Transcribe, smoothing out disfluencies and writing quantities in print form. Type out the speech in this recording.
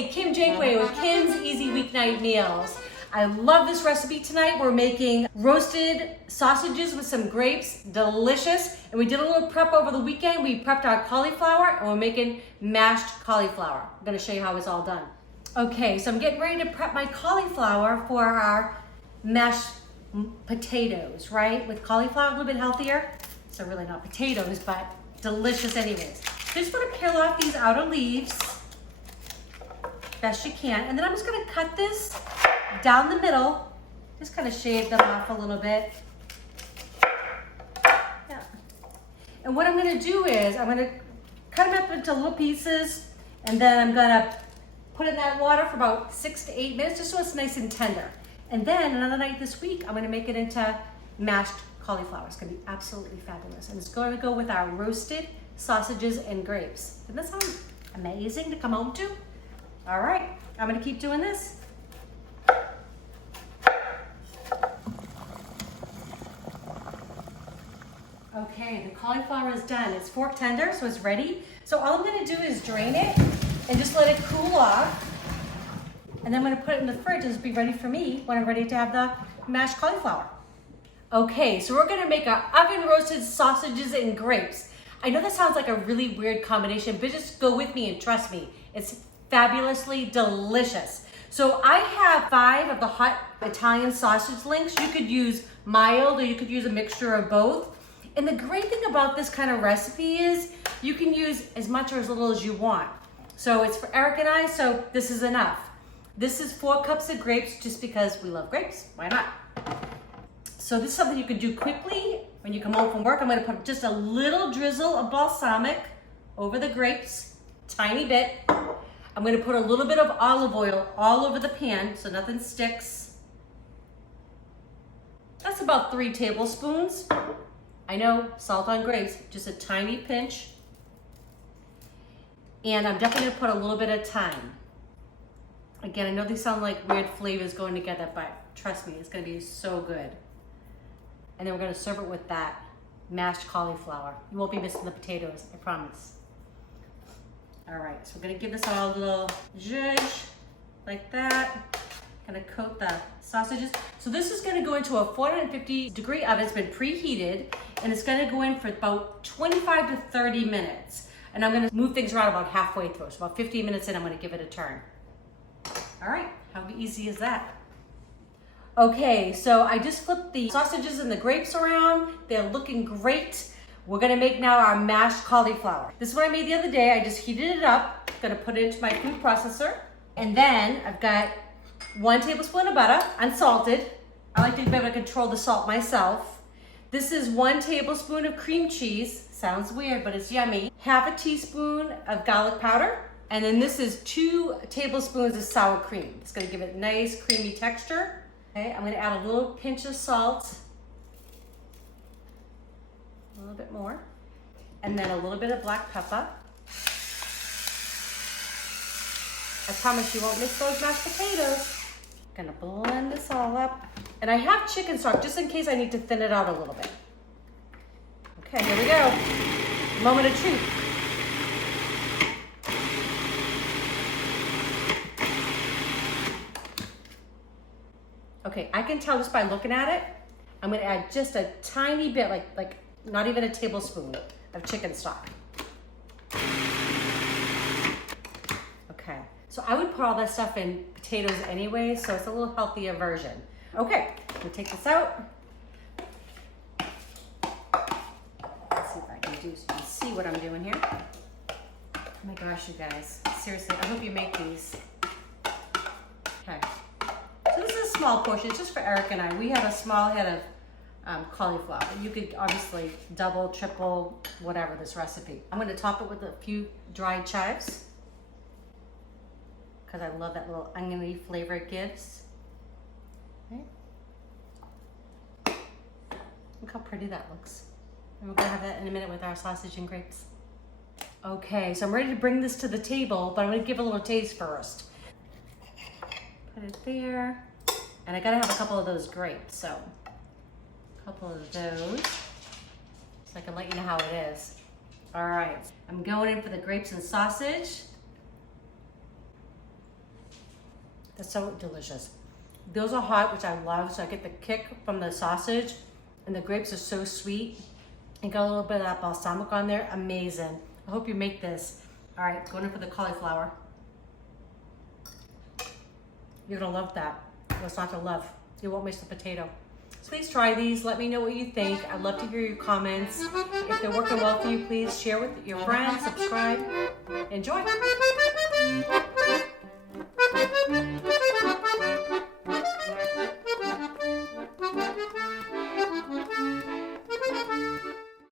Hey, Kim Jakeway with Kim's Easy Weeknight Meals. I love this recipe tonight. We're making roasted sausages with some grapes, delicious. And we did a little prep over the weekend. We prepped our cauliflower and we're making mashed cauliflower. I'm gonna show you how it's all done. Okay, so I'm getting ready to prep my cauliflower for our mashed potatoes, right? With cauliflower, a little bit healthier. So really not potatoes, but delicious anyways. Just wanna peel off these outer leaves, best you can. And then I'm just gonna cut this down the middle, just kind of shave them off a little bit. Yeah. And what I'm gonna do is, I'm gonna cut them up into little pieces, and then I'm gonna put it in that water for about 6 to 8 minutes, just so it's nice and tender. And then another night this week, I'm gonna make it into mashed cauliflower. It's gonna be absolutely fabulous. And it's gonna go with our roasted sausages and grapes. Doesn't that sound amazing to come home to? All right, I'm gonna keep doing this. Okay, the cauliflower is done. It's fork tender, so it's ready. So all I'm gonna do is drain it and just let it cool off. And then I'm gonna put it in the fridge and it'll be ready for me when I'm ready to have the mashed cauliflower. Okay, so we're gonna make our oven roasted sausages and grapes. I know that sounds like a really weird combination, but just go with me and trust me. It's fabulously delicious. So I have 5 of the hot Italian sausage links. You could use mild or you could use a mixture of both. And the great thing about this kind of recipe is you can use as much or as little as you want. So it's for Eric and I, so this is enough. This is 4 cups of grapes just because we love grapes. Why not? So this is something you can do quickly when you come home from work. I'm gonna put just a little drizzle of balsamic over the grapes, tiny bit. I'm gonna put a little bit of olive oil all over the pan so nothing sticks. That's about 3 tablespoons. I know, salt on grapes, just a tiny pinch. And I'm definitely gonna put a little bit of thyme. Again, I know these sound like weird flavors going together, but trust me, it's gonna be so good. And then we're gonna serve it with that mashed cauliflower. You won't be missing the potatoes, I promise. All right, so we're gonna give this all a little zhuzh, like that. Gonna coat the sausages. So this is gonna go into a 450-degree oven. It's been preheated, and it's gonna go in for about 25 to 30 minutes. And I'm gonna move things around about halfway through. So about 15 minutes in, I'm gonna give it a turn. All right, how easy is that? Okay, so I just flipped the sausages and the grapes around. They're looking great. We're gonna make now our mashed cauliflower. This is what I made the other day. I just heated it up. Gonna put it into my food processor. And then I've got 1 tablespoon of butter, unsalted. I like to be able to control the salt myself. This is 1 tablespoon of cream cheese. Sounds weird, but it's yummy. Half a teaspoon of garlic powder. And then this is 2 tablespoons of sour cream. It's gonna give it a nice creamy texture. Okay, I'm gonna add a little pinch of salt. A little bit more. And then a little bit of black pepper. I promise you won't miss those mashed potatoes. Gonna blend this all up. And I have chicken stock just in case I need to thin it out a little bit. Okay, here we go. Moment of truth. Okay, I can tell just by looking at it. I'm gonna add just a tiny bit, like not even a tablespoon of chicken stock. Okay, so I would put all that stuff in potatoes anyway, so it's a little healthier version. Okay, I'm gonna take this out. Let's see if I can do so you can see what I'm doing here. Oh my gosh, you guys, seriously, I hope you make these. Okay, so this is a small portion, it's just for Eric and I. We have a small head of cauliflower. You could obviously double, triple, whatever this recipe. I'm gonna top it with a few dried chives because I love that little oniony flavor it gives. Okay. Look how pretty that looks. And we're gonna have that in a minute with our sausage and grapes. Okay, so I'm ready to bring this to the table, but I'm gonna give it a little taste first. Put it there. And I gotta have a couple of those grapes, so a couple of those, so I can let you know how it is. All right, I'm going in for the grapes and sausage. It's so delicious. Those are hot, which I love, so I get the kick from the sausage, and the grapes are so sweet. And got a little bit of that balsamic on there. Amazing. I hope you make this. All right, going in for the cauliflower. You're gonna love that. What's not to love? You won't miss the potato. So please try these. Let me know what you think. I'd love to hear your comments. If they're working well for you, please share with your friends, subscribe. Enjoy.